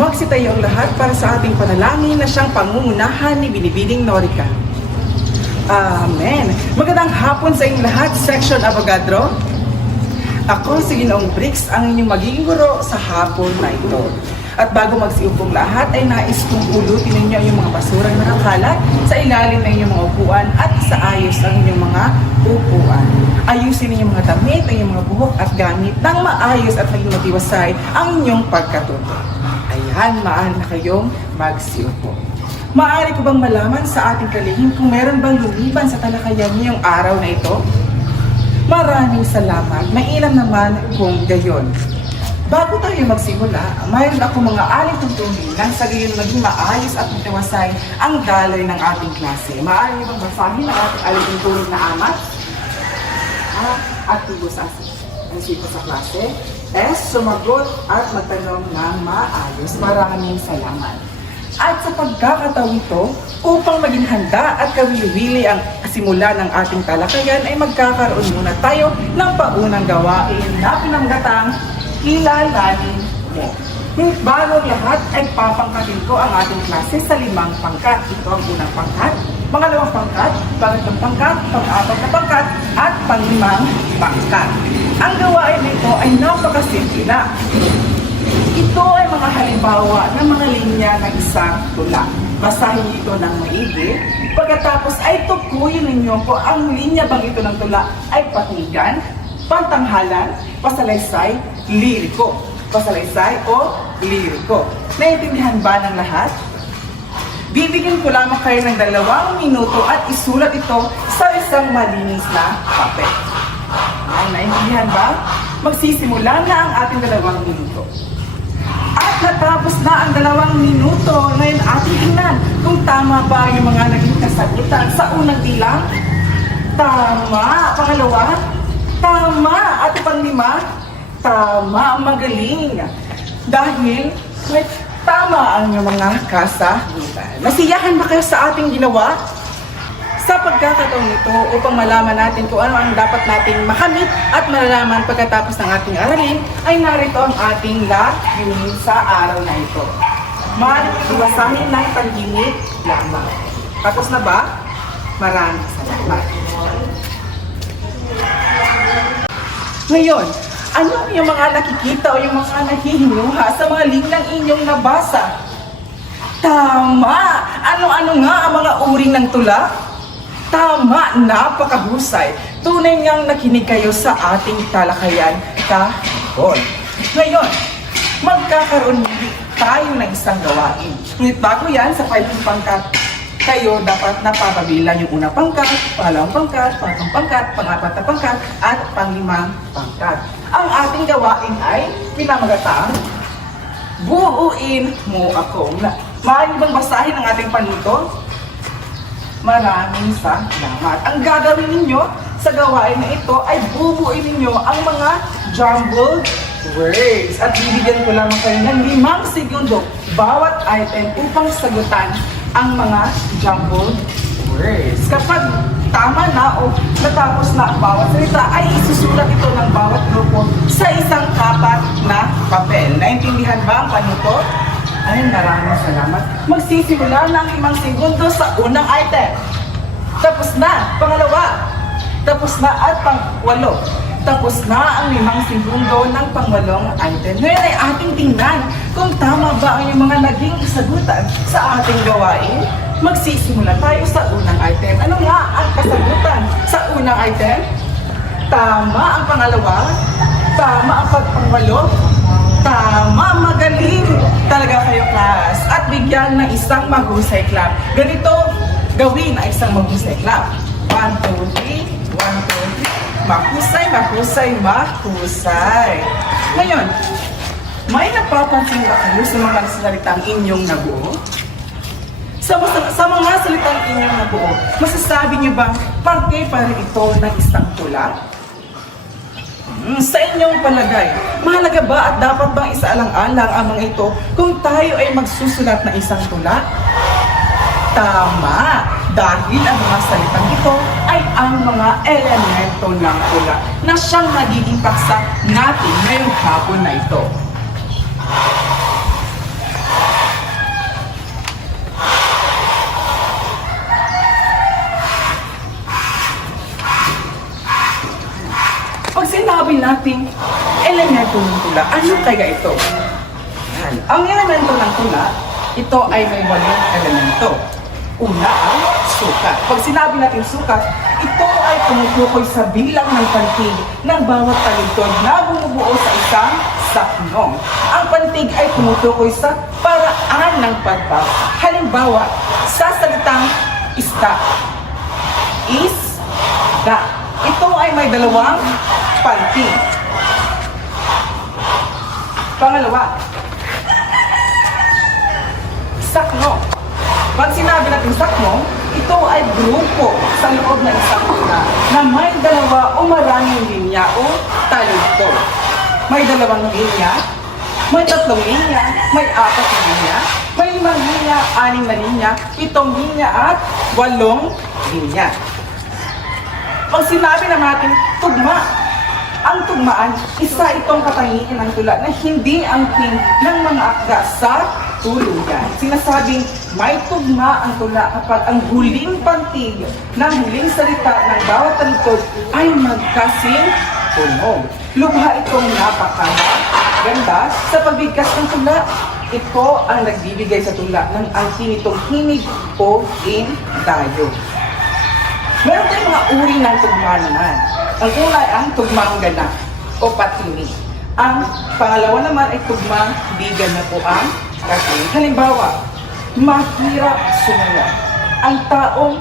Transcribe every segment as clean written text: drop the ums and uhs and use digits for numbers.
Magsitayo ang lahat para sa ating panalangin na siyang pangungunahan ni Binibining Norica. Amen. Magandang hapon sa inyong lahat, Section Avogadro. Ako si Ginoong Brix, ang inyong magiging guro sa hapon na ito. At bago magsiupong lahat ay nais kong pulutin ninyo yung mga basurang nakakalat sa ilalim ng inyong mga upuan at sa ayos ang inyong mga upuan. Ayusin ninyong mga damit, ang inyong mga buhok at gamit nang maayos at maging matiwasay ang inyong pagkatuto. Ayan, maaari na kayong magsiupo. Maaari ko bang malaman sa ating kalihim kung meron bang lumiban sa talakayan ngayong araw na ito? Maraming salamat. Mainam naman kung gayon. Bago tayo magsimula, mayroon ako mga aling tuntunin nang sa gayon maging maayos at matiwasay ang daloy ng ating klase. Maaari bang basahin ang ating aling tuntunin na amat? Aktibo sa sipo sa klase. S. Sumagot at magtanong ng maayos. Maraming salamat. At sa pagkakataon ito, upang maging handa at kawili-wili ang simula ng ating talakayan, ay magkakaroon muna tayo ng paunang gawain na pinanggatang kilalanin mo. Bago lahat ay papangkatin ko ang ating klase sa 5 pangkat. Ito ang unang pangkat, pangalawang pangkat, pangatlong pangkat, pang-apat na pangkat, at pang-5 pangkat. Ang gawain nito ay napakasimple na. Ito ay mga halimbawa ng mga linya ng isang tula. Basahin ito ng maigi. Pagkatapos ay tukuyin ninyo po ang linya bang ito ng tula ay pakinggan, pantanghalan, pasalaysay, liriko. Pasalaysay o liriko. Naiintindihan ba ng lahat? Bibigyan ko lamang kayo ng 2 minuto at isulat ito sa isang malinis na papel. Naiintindihan ba? Magsisimula na ang ating 2 minuto. At natapos na ang 2 minuto, ngayon ating tingnan kung tama ba yung mga naging kasagutan. Sa unang bilang, tama. Pangalawa, tama. At pang-5, tama. Magaling. Dahil may tama ang mga kasagutan. Nasiyahan ba kayo sa ating ginawa? Sa pagkakataon nito, upang malaman natin kung ano ang dapat nating makamit at malalaman pagkatapos ng ating aralin, ay narito ang ating layunin sa araw na ito. Maaari iwasahin ng tangginig lamang. Tapos na ba? Maraming salamat. Ngayon, ano yung mga nakikita o yung mga nahihinuha sa mga linyang inyong nabasa? Tama! Ano-ano nga ang mga uring ng tula? Tama, napakahusay. Tunay ngang nakinig kayo sa ating talakayan kahapon. Ngayon, magkakaroon tayo ng isang gawain. Ngunit bago yan, sa 5 pangkat, kayo dapat napapabilang yung unang pangkat, pangalawang pangkat, pangatlong pangkat, pang-4 na pangkat, at pang-5 pangkat. Ang ating gawain ay pinamagatang buuin mo ako. Maaari bang basahin ang ating panuto? Maraming salamat. Ang gagawin ninyo sa gawain na ito ay bubuin ninyo ang mga jumbled words. At bibigyan ko lamang kayo ng 5 segundo bawat item upang sagutan ang mga jumbled words. Kapag tama na o natapos na ang bawat salita, ay isusulat ito ng bawat grupo sa isang kapat na papel. Naintindihan ba ang panuto? Ay, maraming salamat. Magsisimula ng 5 segundo sa unang item. Tapos na, pangalawa. Tapos na at pang-8. Tapos na ang 5 segundo ng pang-8 item. Ngayon ay ating tingnan kung tama ba ang mga naging kasagutan sa ating gawain. Magsisimula tayo sa unang item. Ano nga ang kasagutan sa unang item? Tama ang pangalawa. Tama ang pang-8. Tama, magaling talaga kayo, class. At bigyan ng isang mahusay clap. Ganito gawin ang isang mahusay clap. 1, 2, 3. 1, 2, 3. Mahusay, mahusay, mahusay. Ngayon, may napapansin ba kayo sa mga salitang inyong nabuo? Sa mga salitang inyong nabuo, masasabi niyo bang parte pa rin ito ng isang tula? Sa inyong palagay, mahalaga ba at dapat bang isaalang-alang ang mga ito kung tayo ay magsusulat ng isang tula? Tama! Dahil ang mga salitang ito ay ang mga elemento ng tula na siyang magiging paksa natin ngayong hapon na ito. nating elemento ng tula. Ano kaya ito? Yan. Ang elemento ng tula, ito ay may 8 elemento. Una ang sukat. Pag sinabi natin sukat, ito ay tumutukoy sa bilang ng pantig ng bawat taludtod na bumubuo sa isang saknong. Ang pantig ay tumutukoy sa paraan ng pagbawa. Halimbawa, sa salitang isda, isda. Ito ay may 2 pantig. Pangalawa, sakno. Pag sinabi natin sakno, ito ay grupo sa loob ng isang tula na may 2 o maraming linya o taludtod. May 2 linya, may 3 linya, may 4 na linya, may 5 linya, 6 na linya, 7 linya at 8 linya. Pag sinabi na natin tugma, ang tugmaan, isa itong katangian ng tula na hindi angking ng mga akda sa tuluyan. Sinasabing may tugma ang tula kapag ang huling pantig ng huling salita ng bawat taludtod ay magkasing tunog. Lubha itong napakaganda sa pagbigkas ng tula. Ito ang nagbibigay sa tula ng angking itong hinig o indayo. Meron tayong mga uri ng tugma naman. Ang una ay ang tugmang ganap o patinig. Ang pangalawa naman ay tugmang bigan na po ang katinig. Halimbawa, mahirap sumayaw. Ang taong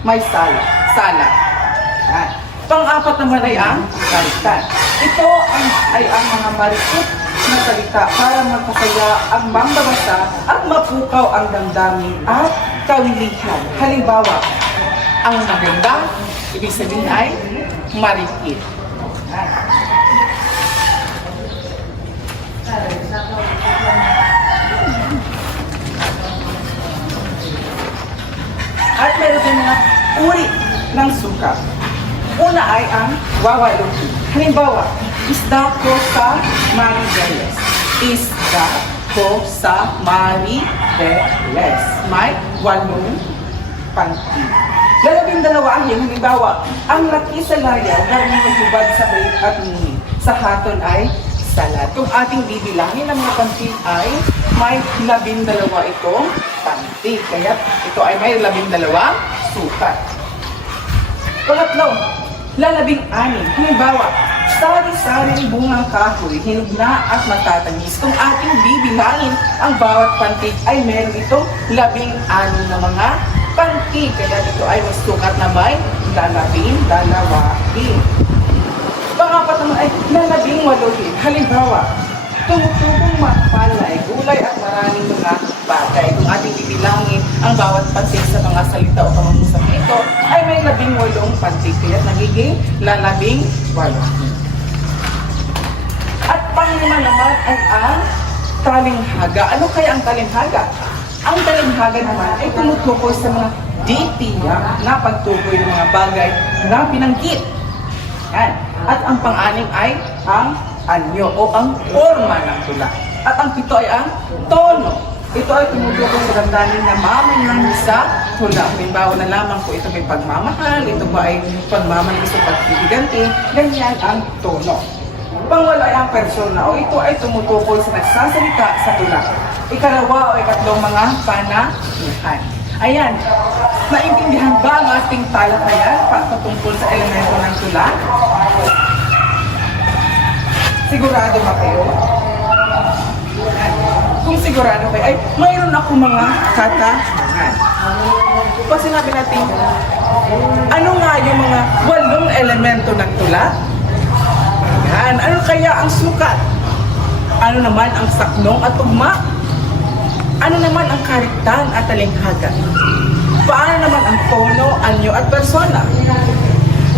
may sala. Yan. Pang-apat naman ay ang kalitan. Ito ay ang mga marikot na salita para magpasaya ang mambabasa at mapukaw ang damdamin at kawilihan. Halimbawa, ang maganda, ibig sabihin ay marikit. At meron din mga uri ng suka. Una ay ang wawaluki. Halimbawa, isda ko sa Maribeles. Isda ko sa Maribeles. May 8 pantig. 12 ang iyong halimbawa, ang laki sa layaw na maghubad sa bait at muni. Sa haton ay salat. Kung ating bibilangin ng mga pantig ay may 12 itong pantig. Kaya ito ay may 12 sukat. Pangatlo, 16. Halimbawa, sari-saring bungang kahoy, hinog na at matatamis. Kung ating bibilangin, ang bawat pantig ay meron itong 16 na mga pantig. Kaya ito ay may sukat na may 12. Pangapat naman ay 18. Halimbawa, tumutubong mapalay, gulay at maraming mga bagay. Kung ating bibilangin ang bawat pantig sa mga salita o pangungusap nito, ay may 18 pantig. Kaya nagiging 18. At panglima naman ay ang talinghaga. Ano kaya ang talinghaga? Ang talinghaga naman ay tumutukoy sa mga ditiyak na pagtukoy ng mga bagay na binanggit. Yan. At ang pang-anim ay ang anyo o ang forma ng tula. At ang 7 ay ang tono. Ito ay tumutukoy sa damdamin na mamayan sa tula. Halimbawa na lamang po ito may pagmamahal, ito ba ay pagmamalis o pagbibiganti, ganyan ang tono. Pangwalo ay ang persona o ito ay tumutukoy sa nagsasalita sa tula. Ikalawa o ikatlong mga panahihan. Ayan, naintindihan ba ang ating talakayan patungkol sa elemento ng tula? Sigurado ba kayo? Kung sigurado kayo, ay mayroon ako mga katanungan. Pag sinabi natin, ano nga yung mga 8 elemento ng tula? Ayan, ano kaya ang sukat? Ano naman ang saknong at tugma? Ano naman ang karitan at talinghaga? Paano naman ang tono, anyo at persona?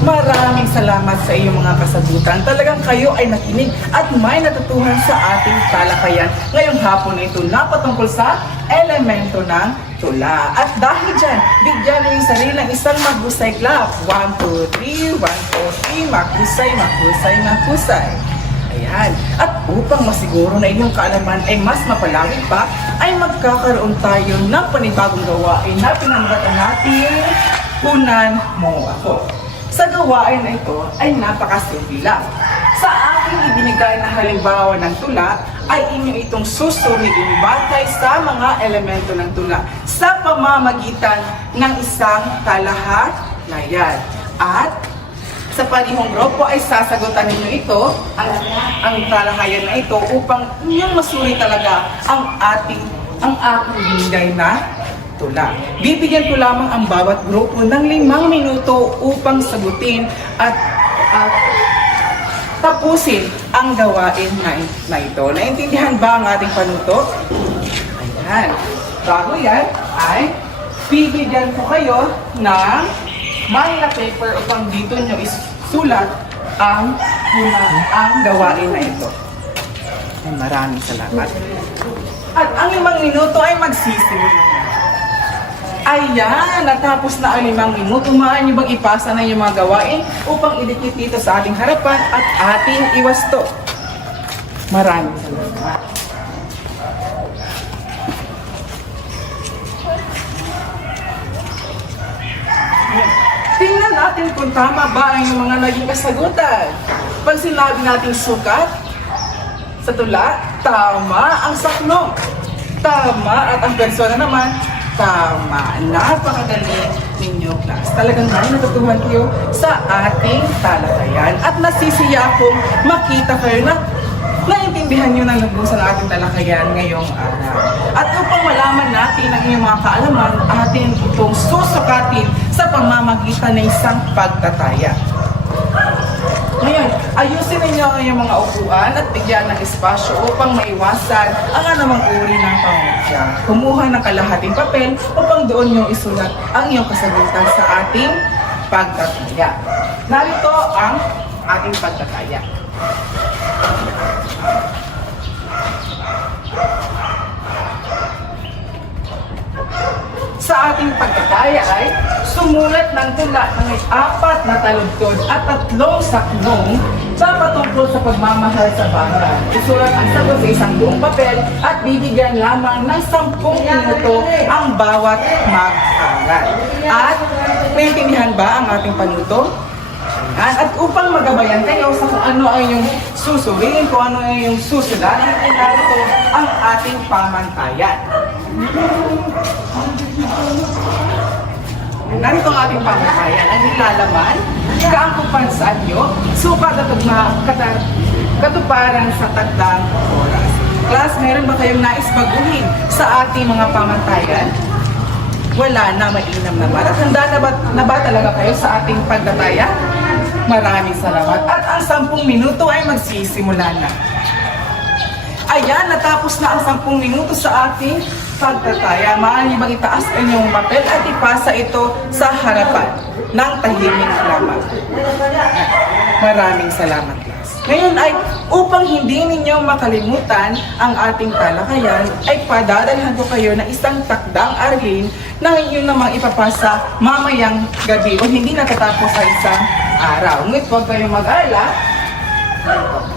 Maraming salamat sa iyong mga kasagutan. Talagang kayo ay nakinig at may natutuhan sa ating talakayan ngayong hapon na ito na patungkol sa elemento ng tula. At dahil dyan, bigyan mo yung sarili ng isang maghusay clap. 1, 2, 3, 1, 2, 3, maghusay, maghusay, maghusay. Ayan. At upang masiguro na inyong kaalaman ay mas mapalawig pa, ay magkakaroon tayo ng panibagong gawain na pinanggatan natin Punan Mo Ako. Sa gawain na ito ay napakasimple lang. Sa aking ibinigay na halimbawa ng tula, ay inyo itong susuriin batay sa mga elemento ng tula sa pamamagitan ng isang talahalayan. At sa parihong grupo ay sasagutan ninyo ito, ang talahayan na ito, upang inyong masuri talaga ang aking binigay na tula. Bibigyan ko lamang ang bawat grupo ng 5 minuto upang sagutin at tapusin ang gawain na ito. Naintindihan ba ang ating panuto? Ayan. Bago yan, ay bibigyan ko kayo ng manila paper upang dito nyo isulat ang gawain na ito. Ay, maraming salamat. At ang 5 minuto ay magsisimula. Ayan, natapos na ang 5 minuto. Maaari nyo bang ipasa na yung mga gawain upang idikit dito sa ating harapan at ating iwasto. Maraming salamat. Tingnan natin kung tama ba ang mga naging kasagutan. Pag sinabi nating sukat sa tula, tama ang saklong. Tama at ang persona naman, tama. Napakadali ninyo, class. Talagang natutuhan kayo sa ating talakayan. At nasisiya akong makita kayo na naintindihan nyo ng lubusan ng ating talakayan ngayong araw. At upang malaman natin ang inyong mga kaalaman, atin itong susukatin sa pamamagitan ng isang pagtataya. Ngayon, ayusin ninyo ang inyong mga upuan at bigyan ng espasyo upang maiwasan ang anumang uri ng pamutya. Kumuha ng kalahating papel upang doon nyo isulat ang iyong kasagutan sa ating pagtataya. Narito ang ating pagtataya. Sa ating pagtataya ay sumulat ng tula ng 4 na taludtod at 3 saklong sa patungkol sa pagmamahal sa bahay. Isulat ang sagot sa isang buong papel at bibigyan lamang ng 10 minuto ang bawat mag-aral. At naintindihan ba ang ating panuto? At upang magabayan kayo sa kung ano ay yung susuriin, kung ano ay yung susulat, ay narito ang ating pamantayan. Narito ang ating pamantayan. Ang nilalaman, kaangkupan sa anyo, sukat at katuparan sa tagdang oras. Class, meron ba kayong nais baguhin sa ating mga pamantayan? Wala na, mainam naman. At handa na ba talaga kayo sa ating pagtataya? Maraming salamat. At ang 10 minuto ay magsisimula na. Ayan, natapos na ang 10 minuto sa ating pagtataya. Maaari bang itaas ang inyong papel at ipasa ito sa harapan ng tahimik lamang. Maraming salamat, class. Ngayon ay upang hindi ninyo makalimutan ang ating talakayan, ay padadalhan ko kayo ng isang takdang aralin na inyo namang ipapasa mamayang gabi o hindi natatapos sa isang araw. Ngunit huwag kayong mag-alala.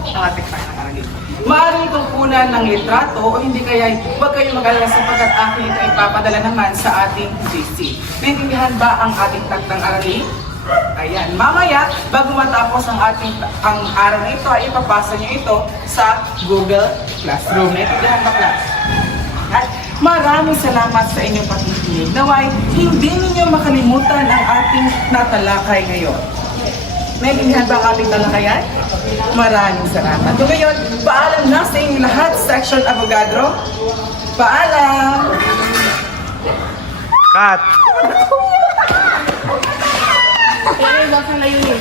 Ang ating aralin. Maaaring tungkulan ng litrato o hindi kaya huwag kayong mag-alala sapagkat akin ito ay papadala naman sa ating GC. Naintindihan ba ang ating takdang aralin? Ayan, mamaya, bago matapos ang araw na ito, ay ipapasa nyo ito sa Google Classroom. Naintindihan ba, class? At maraming salamat sa inyong pakikinig. Naway, hindi ninyo makalimutan ang ating natalakay ngayon. Naintindihan ba ang ating talakayan? Maraming salamat. So ngayon, paalam na sa inyong lahat, Section Avogadro. Paalam! Cut! Pero iwasan na yun eh.